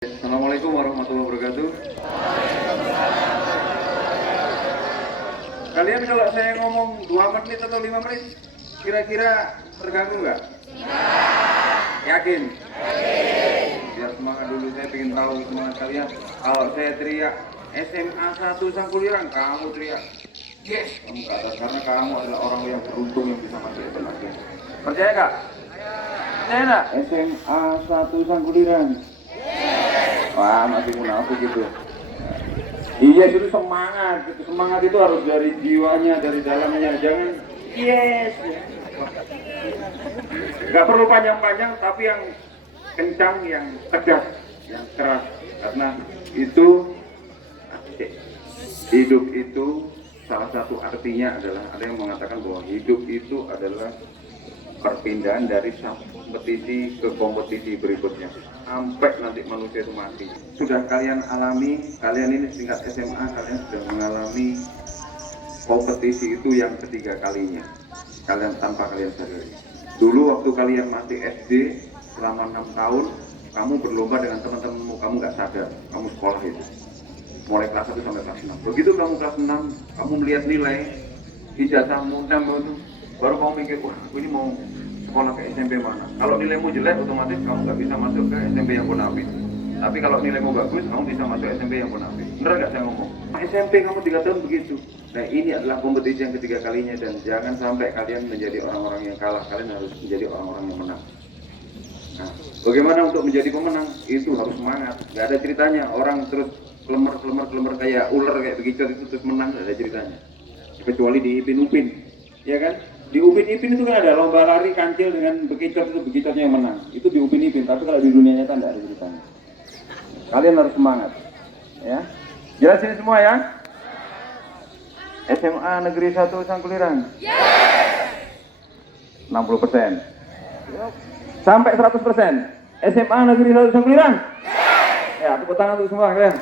Assalamualaikum warahmatullahi wabarakatuh. Kalian kalau saya ngomong 2 menit atau 5 menit, kira-kira terganggu nggak? Yakin? Biar semangat dulu, saya ingin tahu semangat kalian. Kalau saya teriak SMA 1 Sangkulirang, kamu teriak yes, kamu ke atas karena kamu adalah orang yang beruntung yang bisa masuk ke lagi. Percaya nggak? Percaya nggak? SMA 1 Sangkulirang. Wah, masih munafik gitu. Iya, itu semangat. Semangat itu harus dari jiwanya, dari dalamnya. Jangan yes. Gak perlu panjang-panjang, tapi yang kencang, yang tegas, yang keras. Karena itu hidup itu salah satu artinya adalah ada yang mengatakan bahwa hidup itu adalah perpindahan dari kompetisi ke kompetisi berikutnya sampai nanti manusia itu mati. Sudah kalian alami, kalian ini tingkat SMA, kalian sudah mengalami kompetisi itu yang ketiga kalinya. Kalian tanpa kalian sadari. Dulu waktu kalian masih SD selama 6 tahun, kamu berlomba dengan teman-temanmu, kamu nggak sadar, kamu sekolah itu. Mulai kelas 1 sampai kelas 6. Begitu kamu kelas 6, kamu melihat nilai ijazahmu 6 itu, baru kamu mikir, wah ini mau sekolah ke SMP mana. Kalau nilaimu jelek, otomatis kamu nggak bisa masuk ke SMP yang bonafit. Tapi kalau nilaimu bagus, kamu bisa masuk SMP yang bonafit. Bener nggak saya ngomong? SMP kamu 3 tahun begitu. Nah, ini adalah kompetisi yang ketiga kalinya, dan jangan sampai kalian menjadi orang-orang yang kalah. Kalian harus menjadi orang-orang yang menang. Nah, bagaimana untuk menjadi pemenang? Itu harus semangat. Nggak ada ceritanya orang terus kelemar kayak ular kayak begitu itu terus menang, nggak ada ceritanya. Kecuali di Upin, ya kan? Di Upin itu kan ada lomba lari kancil dengan bekicot, itu bekicotnya yang menang. Itu di Upin, tapi kalau di dunia nyata tidak ada ceritanya. Kalian harus semangat, ya. Jelasin semua ya. SMA Negeri 1 Sangkulirang. 60%. Sampai 100%. SMA Negeri 1 Sangkulirang. Ya, tepuk tangan untuk semua kalian.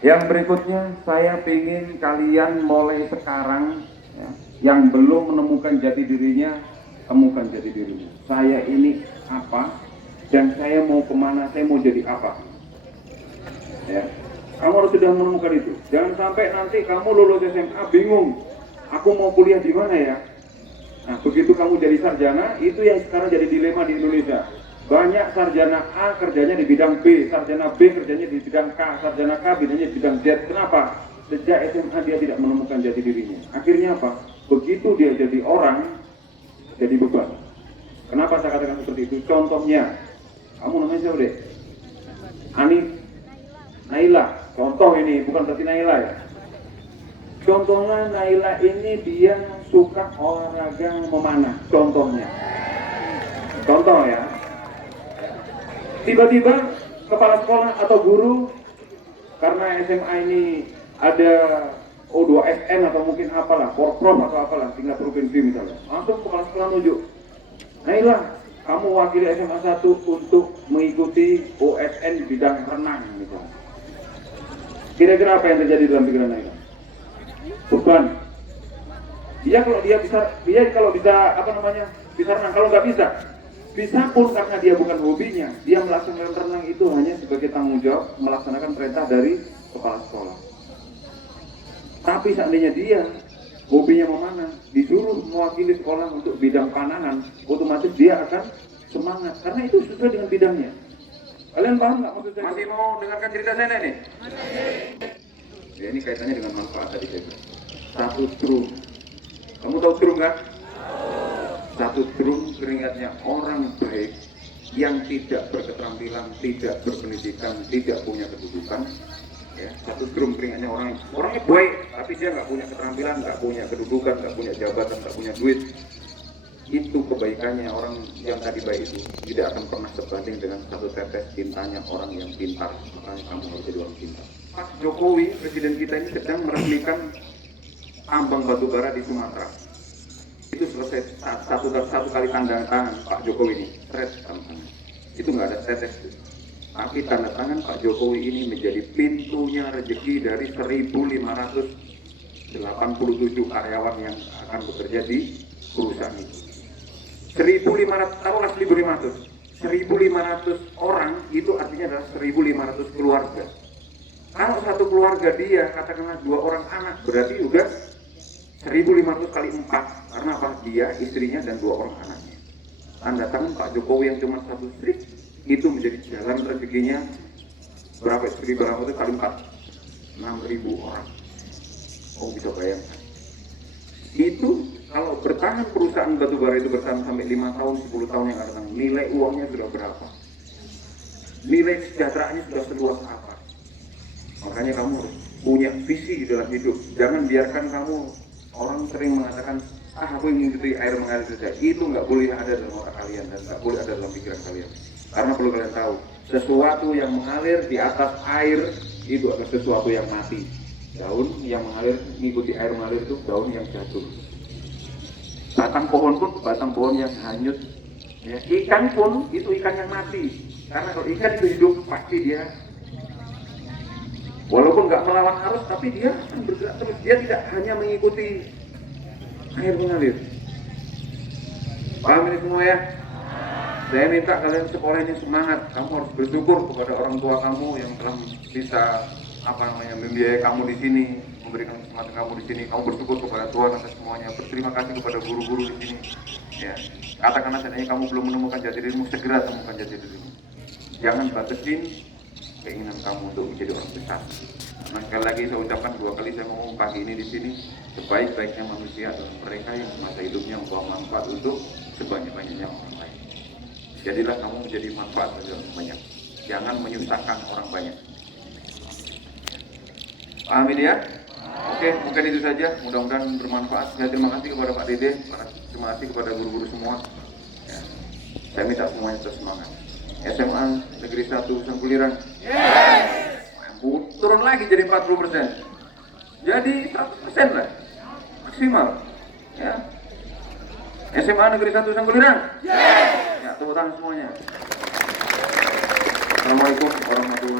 Yang berikutnya saya ingin kalian mulai sekarang ya, yang belum menemukan jati dirinya, temukan jati dirinya. Saya ini apa dan saya mau kemana, saya mau jadi apa. Ya. Kamu harus sudah menemukan itu. Jangan sampai nanti kamu lulus SMA bingung, aku mau kuliah di mana ya. Nah, begitu kamu jadi sarjana, itu yang sekarang jadi dilema di Indonesia. Banyak sarjana A kerjanya di bidang B, sarjana B kerjanya di bidang K, sarjana K bidangnya di bidang Z. Kenapa? Sejak SMA dia tidak menemukan jati dirinya. Akhirnya apa? Begitu dia jadi orang, jadi beban. Kenapa saya katakan seperti itu? Contohnya, kamu namanya siapa deh? Ani, Naila. Contoh ini, bukan berarti Naila ya. Contohnya Naila ini dia suka olahraga memanah. Contohnya. Contoh ya. Tiba-tiba kepala sekolah atau guru, karena SMA ini ada O2SN atau mungkin apalah, Porprom atau apalah, tingkat provinsi misalnya, langsung kepala sekolah nunjuk, Naila, kamu wakili SMA 1 untuk mengikuti OSN bidang renang misalnya. Kira-kira apa yang terjadi dalam pikiran Naila? Beban. Dia kalau bisa bisa renang. Kalau nggak bisa pun karena dia bukan hobinya, dia melaksanakan renang itu hanya sebagai tanggung jawab melaksanakan perintah dari kepala sekolah. Tapi seandainya dia hobinya memanah, disuruh mewakili sekolah untuk bidang panahan, otomatis dia akan semangat karena itu sesuai dengan bidangnya. Kalian paham nggak maksud saya? Masih mau dengarkan cerita saya nih? Ya, ini kaitannya dengan manfaat tadi saya bilang. 1 drum. Kamu tahu drum kan? 1 drum keringatnya orang baik yang tidak berketerampilan, tidak berpendidikan, tidak punya kedudukan. Ya, 1 drum keringatnya orangnya baik, tapi dia nggak punya keterampilan, nggak punya kedudukan, nggak punya jabatan, nggak punya duit. Itu kebaikannya orang yang tadi baik itu tidak akan pernah sebanding dengan 1 tetes tintanya orang yang pintar. Makanya kamu harus jadi orang pintar. Pak Jokowi, presiden kita ini sedang meresmikan tambang batu bara di Sumatera. Itu selesai satu kali tanda tangan Pak Jokowi ini, itu nggak ada tetes. Tapi tanda tangan Pak Jokowi ini menjadi pintunya rezeki dari 1.587 karyawan yang akan bekerja di perusahaan itu. 1.500, taruhlah 1.500 orang itu artinya adalah 1.500 keluarga. Kalau satu keluarga dia katakanlah 2 orang anak, berarti udah 1.500 kali 4, karena apa? Dia, istrinya, dan 2 orang anaknya. Tanda tangan Pak Jokowi yang cuma 1 istri, itu menjadi jalan rezekinya berapa istri, berapa itu kali 4, 6.000 orang. Oh, bisa bayangkan. Itu kalau bertahan perusahaan batubara itu bertahan sampai 5 tahun, 10 tahun yang akan datang, nilai uangnya sudah berapa? Nilai kesejahteraannya sudah seluas apa? Makanya kamu harus punya visi dalam hidup. Jangan biarkan kamu, orang sering mengatakan, aku ingin mengikuti air mengalir saja. Itu nggak boleh ada dalam otak kalian dan nggak boleh ada dalam pikiran kalian. Karena perlu kalian tahu, sesuatu yang mengalir di atas air itu adalah sesuatu yang mati. Daun yang mengalir, mengikuti air mengalir itu daun yang jatuh. Batang pohon pun batang pohon yang hanyut. Ya, ikan pun itu ikan yang mati. Karena kalau ikan itu hidup pasti dia, walaupun nggak melawan arus, tapi dia akan bergerak terus. Dia tidak hanya mengikuti air mengalir. Paham ini semua ya? Saya minta kalian sekolah ini semangat. Kamu harus bersyukur kepada orang tua kamu yang telah bisa membiayai kamu di sini, memberikan kesempatan kamu di sini. Kamu bersyukur kepada Tuhan atas semuanya. Berterima kasih kepada guru-guru di sini. Ya, katakanlah seandainya kamu belum menemukan jati dirimu, segera temukan jati dirimu. Jangan batasin keinginan kamu untuk menjadi orang besar. Nah, sekali lagi saya ucapkan 2 kali saya ngomong pagi ini di sini, sebaik-baiknya manusia adalah mereka yang masa hidupnya membawa manfaat untuk sebanyak-banyaknya orang lain. Jadilah kamu menjadi manfaat bagi orang banyak. Jangan menyusahkan orang banyak. Paham ini ya? Oke, mungkin itu saja. Mudah-mudahan bermanfaat. Saya terima kasih kepada Pak Dede, terima kasih kepada guru-guru semua. Ya. Saya minta semuanya tetap semangat. SMA Negeri 1 Sangkuliran. Turun lagi jadi 40%. Jadi 100% lah. Maksimal. Ya. SMA Negeri 1 Sangkuliran. Ya, tepuk tangan semuanya. Assalamualaikum warahmatullahi wabarakatuh.